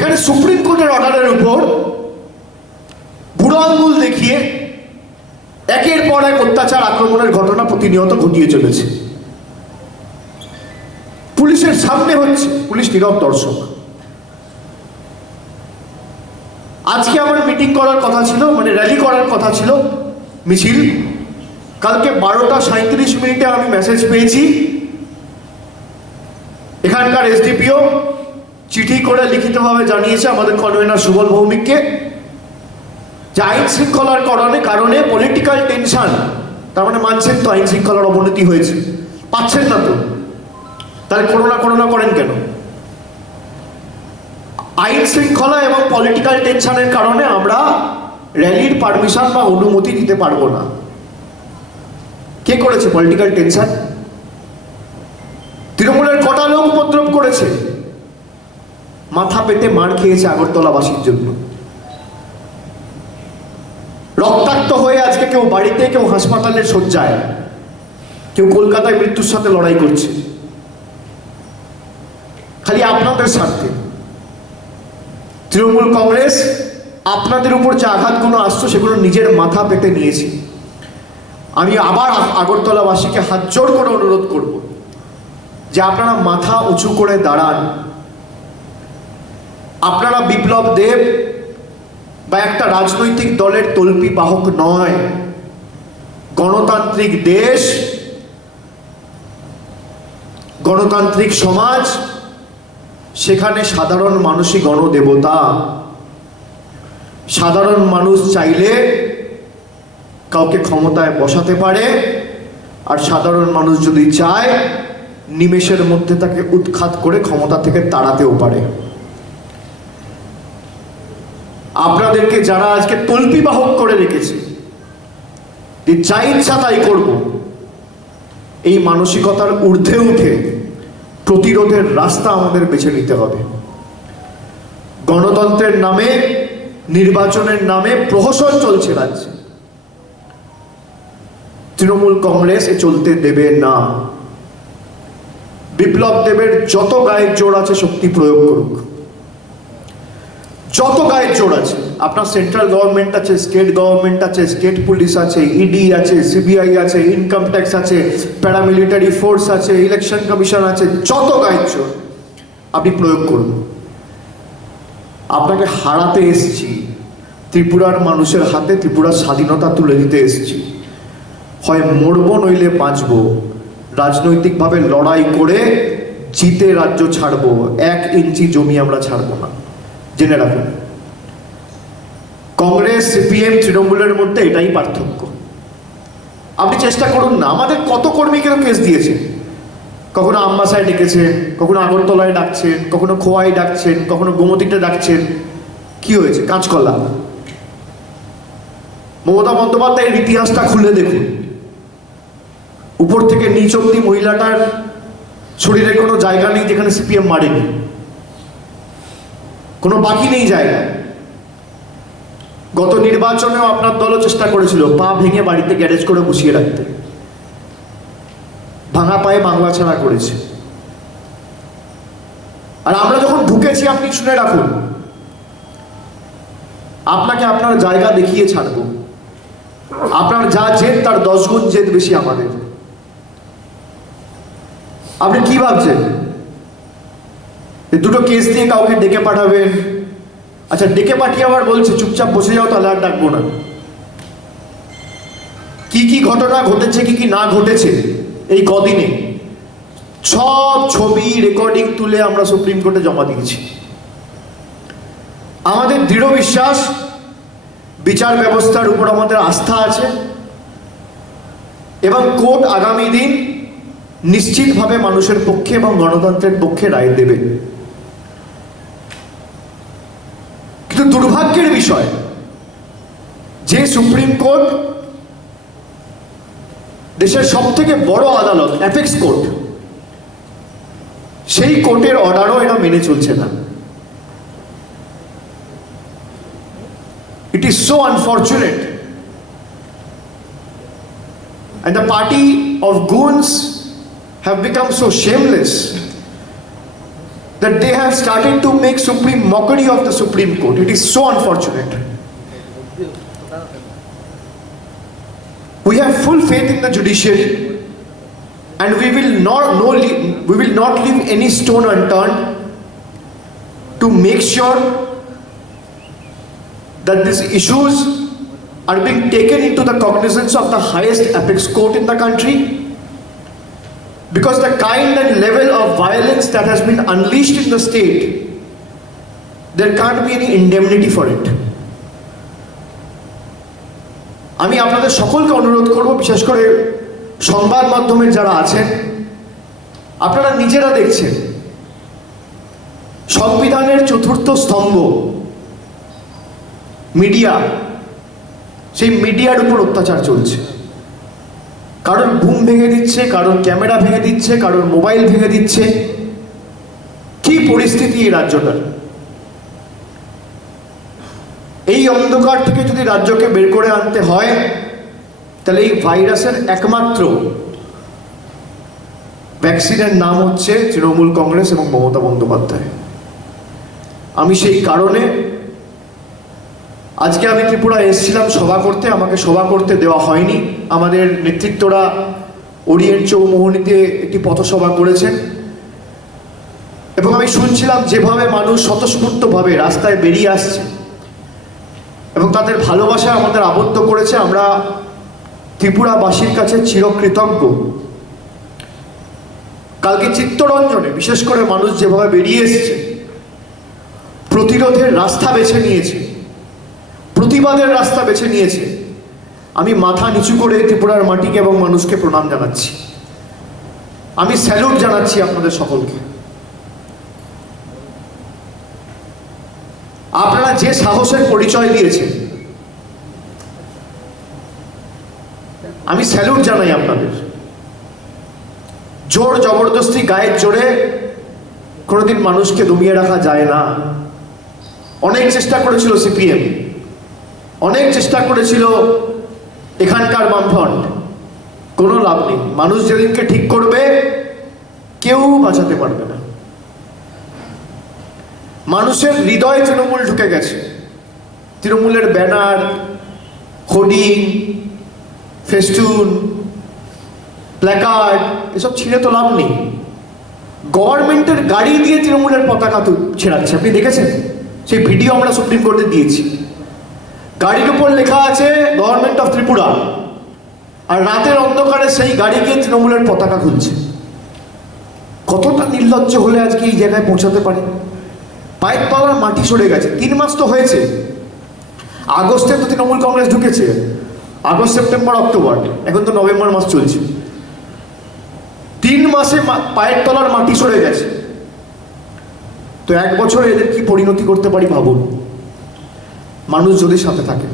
যেখানে সুপ্রিম কোর্টের অর্ডারের উপর বুড়ো আঙ্গুল দেখিয়ে একের পর এক অত্যাচার আক্রমণের ঘটনা প্রতিনিয়ত ঘটিয়ে চলেছে। পুলিশের সামনে হচ্ছে, পুলিশ নীরব দর্শক। আজকে আমার মিটিং করার কথা ছিল, মানে র্যালি করার কথা ছিল, মিছিল। কালকে 12:37 আমি মেসেজ পেয়েছি এখানকার এসডিপিও চিঠি করে লিখিতভাবে জানিয়েছে আমাদের কনভেনার সুবল ভৌমিককে যে আইন শৃঙ্খলার কারণে পলিটিক্যাল টেনশন, তার মানে মানছেন তো আইন শৃঙ্খলার অবনতি হয়েছে, পাচ্ছেন না তো, তাহলে করোনা করেন কেন? আইন শৃঙ্খলা এবং পলিটিক্যাল টেনশনের কারণে আমরা র্যালির পারমিশন বা অনুমতি দিতে পারবো না। কে করেছে পলিটিক্যাল টেনশন? তৃণমূলের কটা লোক উপদ্রব করেছে, মাথা পেতে মার খেয়েছে আগরতলাবাসীর জন্য। রক্তাক্ত হয়ে আজকে কেউ বাড়িতে, কেউ হাসপাতালের শয্যায়, কেউ কলকাতায় মৃত্যুর সাথে লড়াই করছে, খালি আপনাদের স্বার্থে। তৃণমূল কংগ্রেস আপনাদের উপর যে আঘাতগুলো আসছে সেগুলো নিজের মাথা পেতে নিয়েছে। আমি আবার আগরতলাবাসীকে হাত জোড় করে অনুরোধ করব যে আপনারা মাথা উঁচু করে দাঁড়ান। আপনারা বিপ্লব দেব বা একটা রাজনৈতিক দলের তল্পি বাহক নয়। গণতান্ত্রিক দেশ, গণতান্ত্রিক সমাজ, সেখানে সাধারণ মানুষই গণদেবতা। সাধারণ মানুষ চাইলে কাউকে ক্ষমতায় বসাতে পারে, আর সাধারণ মানুষ যদি চায় নিমেষের মধ্যে তাকে উৎখাত করে ক্ষমতা থেকে তাড়াতেও পারে। আপনাদেরকে যারা আজকে তল্পি বাহক করে রেখেছে যে যা ইচ্ছা তাই করব, এই মানসিকতার ঊর্ধ্বে উঠে প্রতিরোধের রাস্তা আমাদের বেছে নিতে হবে। গণতন্ত্রের নামে, নির্বাচনের নামে প্রহসন চলছে রাজ্যে। তৃণমূল কংগ্রেস এ চলতে দেবে না। বিপ্লব দেবের যত গায়ের জোর আছে শক্তি প্রয়োগ করুক, যত গায়ের জোর আছে। আপনার সেন্ট্রাল গভর্নমেন্ট আছে, স্টেট গভর্নমেন্ট আছে, স্টেট পুলিশ আছে, ইডি আছে, সিবিআই আছে, ইনকাম ট্যাক্স আছে, প্যারামিলিটারি ফোর্স আছে, ইলেকশন কমিশন আছে, যত গায়ের জোর আপনি প্রয়োগ করুন। আপনাকে হারাতে এসেছি, ত্রিপুরার মানুষের হাতে ত্রিপুরার স্বাধীনতা তুলে দিতে এসেছি। হয় মরবো নইলে বাঁচবো। রাজনৈতিকভাবে লড়াই করে জিতে রাজ্য ছাড়বো, 1 ইঞ্চি জমি আমরা ছাড়বো না, জেনে রাখুন। কংগ্রেস, সিপিএম, তৃণমূলের মধ্যে এটাই পার্থক্য। আপনি চেষ্টা করুন না। আমাদের কত কর্মীকে কেস দিয়েছে, কখনো আমবাসায় ডেকেছেন, কখনো আগরতলায় ডাকছেন, কখনো খোয়াই ডাকছেন, কখনো গোমতীতে ডাকছেন। কি হয়েছে? কাঁচকলা। মমতা বন্দ্যোপাধ্যায়ের ইতিহাসটা খুলে দেখুন, উপর থেকে নিচ অব্দি মহিলাটার শরীরে কোনো জায়গা নেই যেখানে সিপিএম মারেনি, কোনো বাকি নেই জায়গা। গত নির্বাচনেও আপনার দলও চেষ্টা করেছিল পা ভেঙে বাড়িতে গ্যারেজ করে বসিয়ে রাখতে, ভাঙা পায়ে বাংলা ছাড়া করেছে। আর আমরা যখন ঢুকেছি, আপনি শুনে রাখুন, আপনাকে আপনার জায়গা দেখিয়ে ছাড়বো। আপনার যা জেদ তার 10 গুণ জেদ বেশি আমাদের। আপনি কি ভাবছেন দুটো কেস দিয়ে কাউকে ডেকে পাঠাবেন? আচ্ছা, ডেকে পাঠিয়ে আবার বলছে চুপচাপ বসে যাও, তাহলে আর ডাকবো না। কি কি ঘটনা ঘটেছে, কি কি না ঘটেছে এই কদিনে সব ছবি রেকর্ডিং তুলে আমরা সুপ্রিম কোর্টে জমা দিয়েছি। আমাদের দৃঢ় বিশ্বাস, বিচার ব্যবস্থার উপর আমাদের আস্থা আছে এবং কোর্ট আগামী দিন নিশ্চিতভাবে মানুষের পক্ষে এবং গণতন্ত্রের পক্ষে রায় দেবে। কিন্তু দুর্ভাগ্যের বিষয় যে সুপ্রিম কোর্ট দেশের সবথেকে বড় আদালত, অ্যাপেক্স কোর্ট, সেই কোর্টের অর্ডারও এটা মেনে চলছে না। It is so unfortunate, and the party of goons have become so shameless that they have started to make supreme mockery of the Supreme Court. It is so unfortunate. We have full faith in the judiciary, and we will not leave any stone unturned to make sure that these issues are being taken into the cognizance of the highest apex court in the country, because the kind and level of violence that has been unleashed in the state, there can't be any indemnity for it. আমি আপনাদের সকলকে অনুরোধ করব, বিশেষ করে সংবাদ মাধ্যমের যারা আছেন, আপনারা নিজেরা দেখছেন সংবিধানের চতুর্থ স্তম্ভ মিডিয়া, সেই মিডিয়ার উপর অত্যাচার চলছে। কারোর বুম ভেঙে দিচ্ছে, কারোর ক্যামেরা ভেঙে দিচ্ছে, কারোর মোবাইল ভেঙে দিচ্ছে। কি পরিস্থিতি এই রাজ্যটার! এই অন্ধকার থেকে যদি রাজ্যকে বের করে আনতে হয়, তাহলে এই ভাইরাসের একমাত্র ভ্যাকসিনের নাম হচ্ছে তৃণমূল কংগ্রেস এবং মমতা বন্দ্যোপাধ্যায়। আমি সেই কারণে আজকে আমি ত্রিপুরা এসেছিলাম সভা করতে। আমাকে সভা করতে দেওয়া হয়নি। আমাদের নেতৃত্বরা ওরিয়েন্ট চৌমোহনীতে একটি পথসভা করেছেন, এবং আমি শুনছিলাম যেভাবে মানুষ স্বতঃস্ফূর্তভাবে রাস্তায় বেরিয়ে আসছে এবং তাদের ভালোবাসা আমাদের আবদ্ধ করেছে। আমরা ত্রিপুরাবাসীর কাছে চিরকৃতজ্ঞ। কালকে চিত্তরঞ্জনে বিশেষ করে মানুষ যেভাবে বেরিয়ে এসছে, প্রতিরোধের রাস্তা বেছে নিয়েছে, প্রতিবাদের রাস্তা বেছে নিয়েছে, আমি মাথা নিচু করে ত্রিপুরার মাটিকে এবং মানুষকে প্রণাম জানাচ্ছি। আমি স্যালুট জানাচ্ছি আপনাদের সকলকে। আপনারা যে সাহসের পরিচয় দিয়েছেন, আমি স্যালুট জানাই আপনাদের। জোর জবরদস্তি গায়ের জোরে কোনোদিন মানুষকে দমিয়ে রাখা যায় না। অনেক চেষ্টা করেছিল সিপিএম, অনেক চেষ্টা করেছিল এখানকার বামফ্রন্ট, কোনো লাভ নেই। মানুষ যেদিনকে ঠিক করবে, কেউ বাঁচাতে পারবে না। মানুষের হৃদয়ে তৃণমূল ঢুকে গেছে। তৃণমূলের ব্যানার, হোর্ডিং, ফেস্টুন, প্ল্যাকার্ড এসব ছিঁড়ে তো লাভ নেই। গভর্নমেন্টের গাড়ি দিয়ে তৃণমূলের পতাকা ছেড়াচ্ছে, আপনি দেখেছেন? সেই ভিডিও আমরা সুপ্রিম কোর্টে দিয়েছি। গাড়ির উপর লেখা আছে গভর্নমেন্ট অফ ত্রিপুরা, আর রাতের অন্ধকারে সেই গাড়ি গিয়ে তৃণমূলের পতাকা খুলছে। কতটা নির্লজ্জ হলে আজকে এই জায়গায় পৌঁছাতে পারে? পায়ের তলার মাটি সরে গেছে। 3 মাস তো হয়েছে। আগস্টে তো তৃণমূল কংগ্রেস ঢুকেছে, আগস্ট, সেপ্টেম্বর, অক্টোবর, এখন তো নভেম্বর মাস চলছে। 3 মাসে পায়ের তলার মাটি সরে গেছে। তো 1 বছরে এদের কি পরিণতি করতে পারি ভাবুন, মানুষ যদি সাথে থাকে।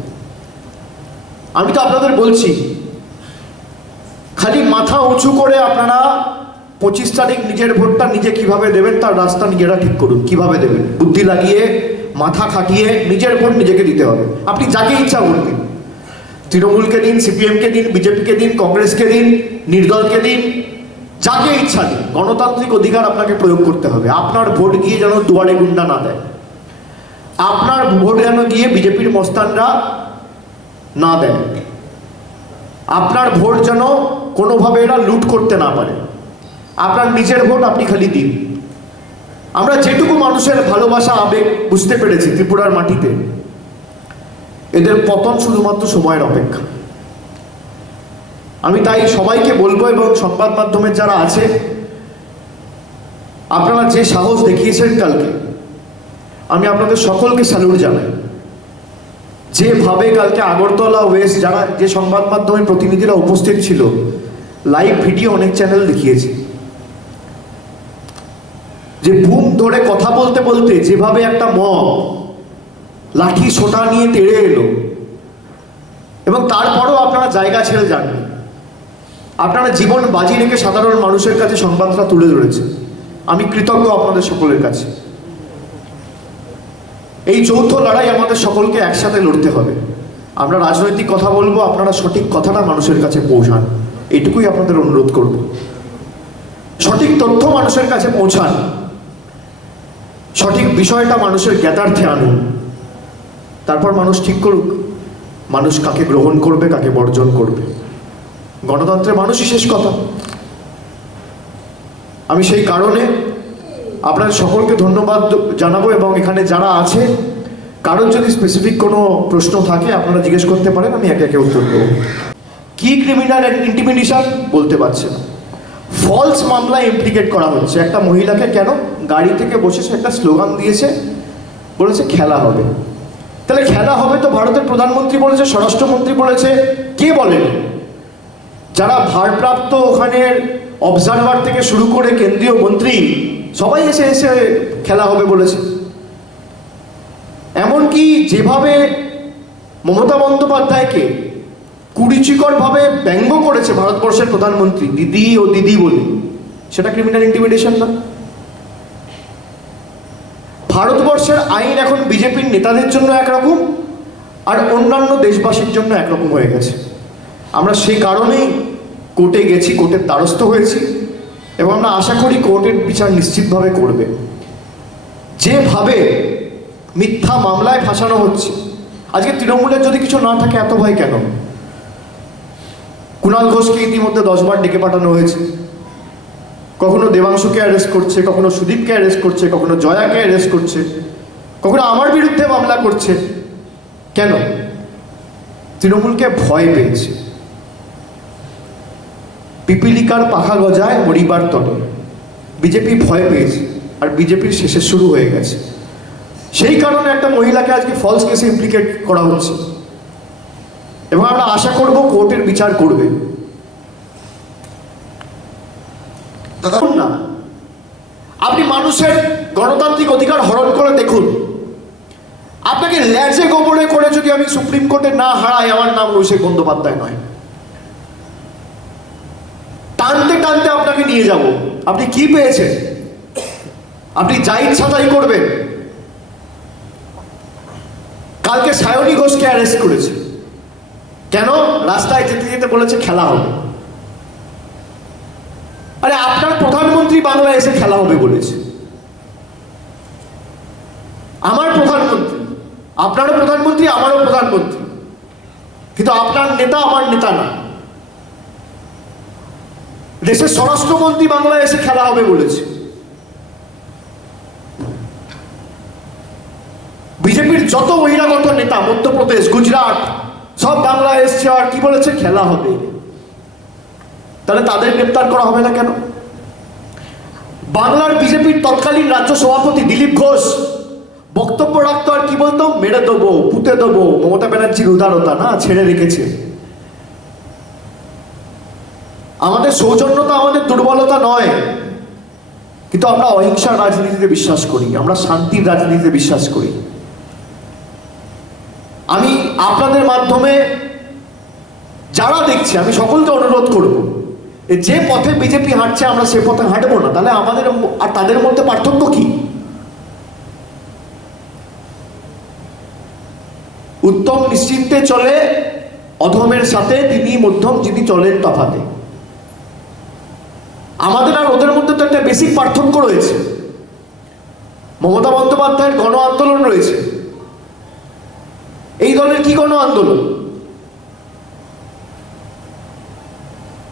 আমি তো আপনাদের বলছি, খালি মাথা উঁচু করে আপনারা 25 তারিখ নিজের ভোটটা নিজে কিভাবে দেবেন তার রাস্তা নিজেরা ঠিক করুন। কিভাবে দেবেন, বুদ্ধি লাগিয়ে, মাথা খাটিয়ে নিজের ভোট নিজেকে দিতে হবে। আপনি যাকে ইচ্ছা ভোট দিন, তৃণমূলকে দিন, সিপিএমকে দিন, বিজেপিকে দিন, কংগ্রেসকে দিন, নির্দলকে দিন, যাকে ইচ্ছা দিন। গণতান্ত্রিক অধিকার আপনাকে প্রয়োগ করতে হবে। আপনার ভোট গিয়ে যেন দুয়ারে গুন্ডা না দেয়, আপনার ভোট যেন গিয়ে বিজেপির মস্তানরা না দেয়, আপনার ভোট যেন কোনোভাবে এরা লুট করতে না পারে। আপনার নিজের ভোট আপনি খালি দিন। আমরা যেটুকু মানুষের ভালোবাসা, আবেগ বুঝতে পেরেছি ত্রিপুরার মাটিতে, এদের পতন শুধুমাত্র সময়ের অপেক্ষা। আমি তাই সবাইকে বলবো, এবং সংবাদ মাধ্যমের যারা আছে, আপনারা যে সাহস দেখিয়েছেন কালকে, আমি আপনাদের সকলকে স্যালুট জানাই। যেভাবে কালকে আগরতলা ওয়েস্ট যারা, যে সংবাদ মাধ্যমের প্রতিনিধিরা উপস্থিত ছিল, লাইভ ভিডিও অনেক চ্যানেল দেখিয়েছে, যে বুম ধরে কথা বলতে বলতে যেভাবে একটা মব লাঠি সোটা নিয়ে তেড়ে এলো, এবং তারপরও আপনারা জায়গা ছেড়ে যাননি। আপনারা জীবন বাজি রেখে সাধারণ মানুষের কাছে সংবাদটা তুলে ধরেছে। আমি কৃতজ্ঞ আপনাদের সকলের কাছে। এই যৌথ লড়াই আমাদের সকলকে একসাথে লড়তে হবে। আমরা রাজনৈতিক কথা বলবো, আপনারা সঠিক কথাটা মানুষের কাছে পৌঁছান, এইটুকুই আপনাদের অনুরোধ করব। সঠিক তথ্য মানুষের কাছে পৌঁছান, সঠিক বিষয়টা মানুষের জ্ঞাতার্থে আনুন, তারপর মানুষ ঠিক করুক মানুষ কাকে গ্রহণ করবে, কাকে বর্জন করবে। গণতন্ত্রে মানুষই শেষ কথা। আমি সেই কারণে আপনার সকলকে ধন্যবাদ জানাবো, এবং এখানে যারা আছে কারোর যদি স্পেসিফিক কোনো প্রশ্ন থাকে আপনারা জিজ্ঞেস করতে পারেন, আমি একে একে উত্তর দেবো। কি ক্রিমিনাল ইন্টিমিডেশন বলতে পারছে না, ফলস মামলায় ইমপ্লিকেট করা হচ্ছে। একটা মহিলাকে কেন গাড়ি থেকে বসে সে একটা স্লোগান দিয়েছে, বলেছে খেলা হবে। তাহলে খেলা হবে তো ভারতের প্রধানমন্ত্রী বলেছে, স্বরাষ্ট্রমন্ত্রী বলেছে, কে বলেন? যারা ভারপ্রাপ্ত ওখানের অবজারভার থেকে শুরু করে কেন্দ্রীয় মন্ত্রী সবাই এসে এসে খেলা হবে বলেছে। এমনকি যেভাবে মমতা বন্দ্যোপাধ্যায়কে কুরুচিকরভাবে ব্যঙ্গ করেছে ভারতবর্ষের প্রধানমন্ত্রী, দিদি ও দিদি বলে, সেটা ক্রিমিনাল ইন্টিমিডেশন না? ভারতবর্ষের আইন এখন বিজেপির নেতাদের জন্য একরকম আর অন্যান্য দেশবাসীর জন্য একরকম হয়ে গেছে। আমরা সেই কারণেই কোর্টে গেছি, কোর্টের দ্বারস্থ হয়েছি, এবং আমরা আশা করি কোর্টের বিচার নিশ্চিতভাবে করবে। যেভাবে মিথ্যা মামলায় ফাঁসানো হচ্ছে, আজকে তৃণমূলের যদি কিছু না থাকে এত ভয় কেন? কুণাল ঘোষকে ইতিমধ্যে 10 বার ডেকে পাঠানো হয়েছে, কখনো দেবাংশুকে অ্যারেস্ট করছে, কখনো সুদীপকে অ্যারেস্ট করছে, কখনো জয়াকে অ্যারেস্ট করছে, কখনো আমার বিরুদ্ধে মামলা করছে। কেন? তৃণমূলকে ভয় পেয়েছে। পিপিলিকার পাখা গজায় মরিবার তরে, বিজেপি ভয় পেয়েছে, আর বিজেপির শেষের শুরু হয়ে গেছে। সেই কারণে একটা মহিলাকে আজকে ফলস কেসে ইমপ্লিকেট করা হচ্ছে, এবং আমরা আশা করব কোর্টের বিচার করবে। না, আপনি মানুষের গণতান্ত্রিক অধিকার হরণ করে দেখুন। আপনাকে ল্যাজে গোবরে করে যদি আমি সুপ্রিম কোর্টে না হারাই, আমার নাম অভিষেক বন্দ্যোপাধ্যায় নয়। টানতে টানতে আপনাকে নিয়ে যাব। আপনি কি পেয়েছেন? আপনি যা ইচ্ছা তাই করবেন। কালকে সায়নী ঘোষকে অ্যারেস্ট করেছে কেন? রাস্তায় যেতে যেতে বলেছে খেলা হবে। আরে আপনার প্রধানমন্ত্রী বাংলায় এসে খেলা হবে বলেছে। আমার প্রধানমন্ত্রী, আপনারও প্রধানমন্ত্রী, আমারও প্রধানমন্ত্রী, কিন্তু আপনার নেতা আমার নেতা না। দেশের স্বরাষ্ট্রমন্ত্রী বাংলায় এসে খেলা হবে বলেছে। বিজেপির যত বহিরাগত নেতা, মধ্যপ্রদেশ, গুজরাট, সব বাংলায় এসছে, আর কি বলেছে? খেলা হবে। তাহলে তাদের গ্রেপ্তার করা হবে না কেন? বাংলার বিজেপির তৎকালীন রাজ্য সভাপতি দিলীপ ঘোষ বক্তব্য রাখতো, আর কি বলতো? মেরে দেবো, পুঁতে দেবো। মমতা ব্যানার্জির উদারতা না, ছেড়ে রেখেছে। আমাদের সৌজন্যতা আমাদের দুর্বলতা নয়, কিন্তু আমরা অহিংসার রাজনীতিতে বিশ্বাস করি, আমরা শান্তির রাজনীতিতে বিশ্বাস করি। আমি আপনাদের মাধ্যমে যারা দেখছি, আমি সকলকে অনুরোধ করব, যে পথে বিজেপি হাঁটছে আমরা সে পথে হাঁটবো না। তাহলে আমাদের আর তাদের মধ্যে পার্থক্য কি? উত্তম নিশ্চিন্তে চলে অধমের সাথে, তিনি মধ্যম যিনি চলেন তফাতে। আমাদের আর ওদের মধ্যে তো একটা বেসিক পার্থক্য রয়েছে। মমতা বন্দ্যোপাধ্যায়ের গণ আন্দোলন রয়েছে, এই দলের কি গণ আন্দোলন?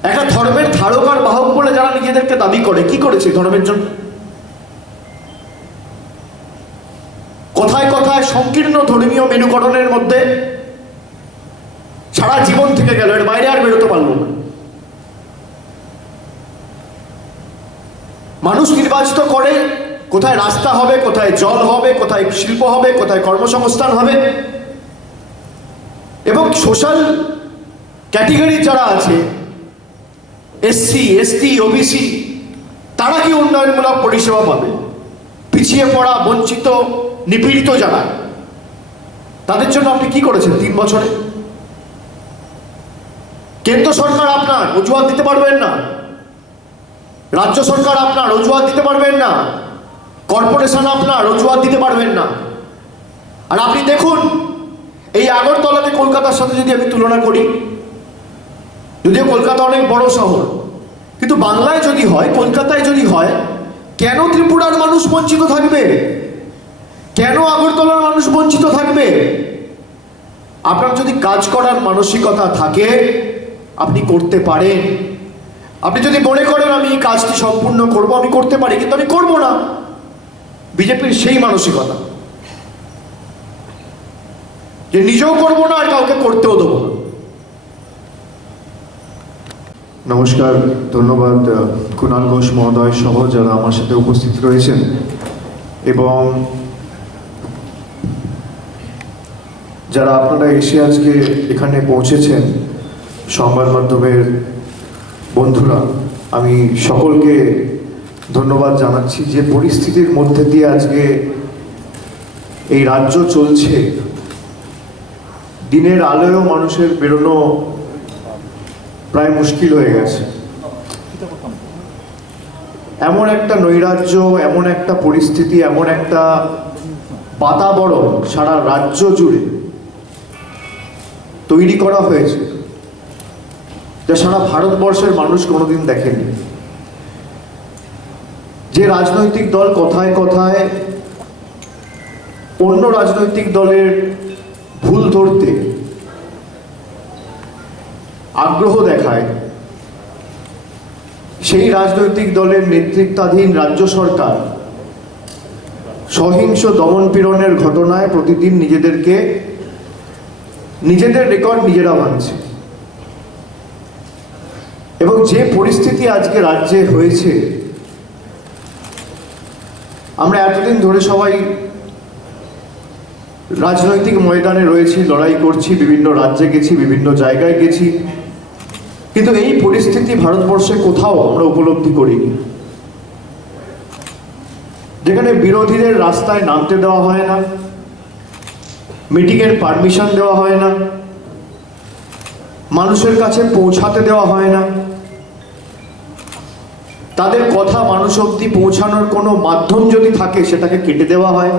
একটা ধর্মের ধারক আর বাহক বলে যারা নিজেদেরকে দাবি করে, কি করেছে ধর্মের জন্য? কথায় কথায় সংকীর্ণ ধর্মীয় মেরুকরণের মধ্যে সারা জীবন থেকে গেল, এর বাইরে আর বেরোতে পারল না। মানুষ নির্বাচিত করে কোথায় রাস্তা হবে, কোথায় জল হবে, কোথায় শিল্প হবে, কোথায় কর্মসংস্থান হবে, এবং সোশ্যাল ক্যাটেগরি যারা আছে, এসসি, এসটি, ওবিসি, তারা কি উন্নয়নমূলক পরিষেবা পাবে? পিছিয়ে পড়া, বঞ্চিত, নিপীড়িত যারা, তাদের জন্য আপনি কি করেছেন 3 বছরে? কেন্দ্র সরকার আপনার, অজুহাত দিতে পারবেন না। রাজ্য সরকার আপনার, অজুহাত দিতে পারবেন না। কর্পোরেশন আপনার, অজুহাত দিতে পারবেন না। আর আপনি দেখুন, এই আগরতলাকে কলকাতার সাথে যদি আমি তুলনা করি, যদিও কলকাতা অনেক বড় শহর, কিন্তু বাংলায় যদি হয়, কলকাতায় যদি হয়, কেন ত্রিপুরার মানুষ বঞ্চিত থাকবে? কেন আগরতলার মানুষ বঞ্চিত থাকবে? আপনার যদি কাজ করার মানসিকতা থাকে আপনি করতে পারেন। আপনি যদি মনে করেন আমি এই কাজটি সম্পূর্ণ করব, আমি করতে পারি, কিন্তু আমি করব না। বিজেপির সেই মানসিকতা যে নিজেও করব না আর কাউকে করতেও দেবো না। নমস্কার, ধন্যবাদ কুণাল ঘোষ মহোদয় সহ যারা আমার সাথে উপস্থিত রয়েছেন এবং যারা আপনারা এসে আজকে এখানে পৌঁছেছেন, সংবাদ মাধ্যমের বন্ধুরা, আমি সকলকে ধন্যবাদ জানাচ্ছি। যে পরিস্থিতির মধ্যে দিয়ে আজকে এই রাজ্য চলছে, দিনের আলোয়ও মানুষের বেরোনো প্রায় মুশকিল হয়ে গেছে। এমন একটা নৈরাজ্য, এমন একটা পরিস্থিতি, এমন একটা বাতাবরণ সারা রাজ্য জুড়ে তৈরি করা হয়েছে যা সারা ভারতবর্ষের মানুষ কোনোদিন দেখেনি। যে রাজনৈতিক দল কথায় কথায় অন্য রাজনৈতিক দলের ভুল ধরতে আগ্রহ দেখায়, সেই রাজনৈতিক দলের নেতৃত্বাধীন রাজ্য সরকার সহিংস দমন পীড়নের ঘটনায় প্রতিদিন নিজেদের রেকর্ড নিজেরা ভাঙছে। এবং যে পরিস্থিতি আজকে রাজ্যে হয়েছে, আমরা এতদিন ধরে সবাই রাজনৈতিক ময়দানে রয়েছি, লড়াই করছি, বিভিন্ন রাজ্যে গেছি, বিভিন্ন জায়গায় গেছি, কিন্তু এই পরিস্থিতি ভারতবর্ষে কোথাও আমরা উপলব্ধি করিনি। যেখানে বিরোধীদের রাস্তায় নামতে দেওয়া হয় না, মিটিংয়ের পারমিশন দেওয়া হয় না, মানুষের কাছে পৌঁছাতে দেওয়া হয় না, তাদের কথা মানুষ অবধি পৌঁছানোর কোনো মাধ্যম যদি থাকে সেটাকে কেটে দেওয়া হয়।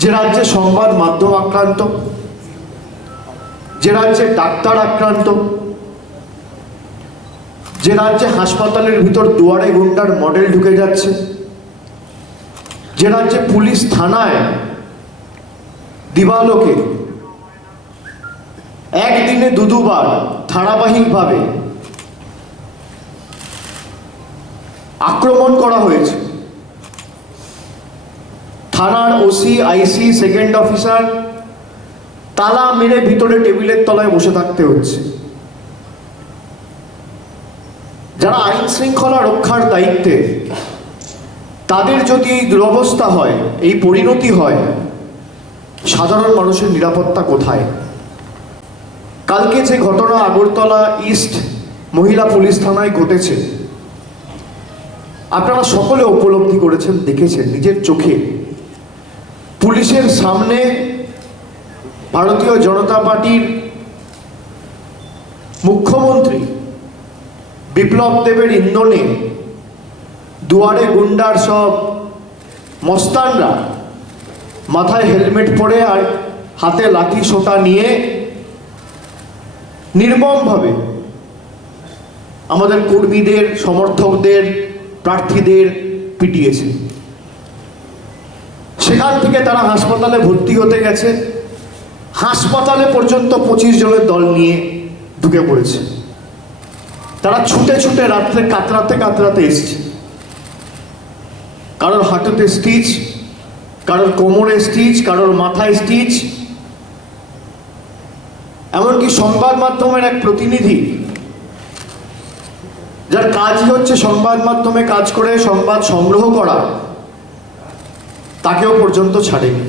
যে রাজ্যে সংবাদ মাধ্যম আক্রান্ত, যে রাজ্যে ডাক্তার আক্রান্ত, যে রাজ্যে হাসপাতালের ভিতর দুয়ারে গুন্ডার মডেল ঢুকে যাচ্ছে, যে রাজ্যে পুলিশ থানায় দিবালোকে একদিনে দুবার ধারাবাহিকভাবে আক্রমণ করা হয়েছে, থানার ওসি, আইসি, সেকেন্ড অফিসার তালা মেরে ভিতরে টেবিলের তলায় বসে থাকতে হচ্ছে। যারা আইন শৃঙ্খলা রক্ষার দায়িত্বে, তাদের যদি এই দুরবস্থা হয়, এই পরিণতি হয়, সাধারণ মানুষের নিরাপত্তা কোথায়? কালকে যে ঘটনা আগরতলা ইস্ট মহিলা পুলিশ থানায় ঘটেছে, আপনারা সকলে উপলব্ধি করেছেন, দেখেছেন নিজের চোখে। পুলিশের সামনে ভারতীয় জনতা পার্টির মুখ্যমন্ত্রী বিপ্লব দেবের ইন্ধনে দুয়ারে গুন্ডার সব মস্তানরা মাথায় হেলমেট পরে আর হাতে লাঠি সোটা নিয়ে নির্মমভাবে আমাদের কর্মীদের, সমর্থকদের, প্রার্থীদের পিটিয়েছে। সেখান থেকে তারা হাসপাতালে ভর্তি হতে গেছে, হাসপাতালে পর্যন্ত 25 জনের দল নিয়ে ঢুকে পড়েছে। তারা ছুটে ছুটে রাত্রে কাতরাতে এসছে। কারোর হাঁটুতে স্টিচ, কারোর কোমরে স্টিচ, কারোর মাথায় স্টিচ। এমনকি সংবাদ মাধ্যমের এক প্রতিনিধি, যার কাজই হচ্ছে সংবাদ মাধ্যমে কাজ করে সংবাদ সংগ্রহ করা, তাকেও পর্যন্ত ছাড়েনি।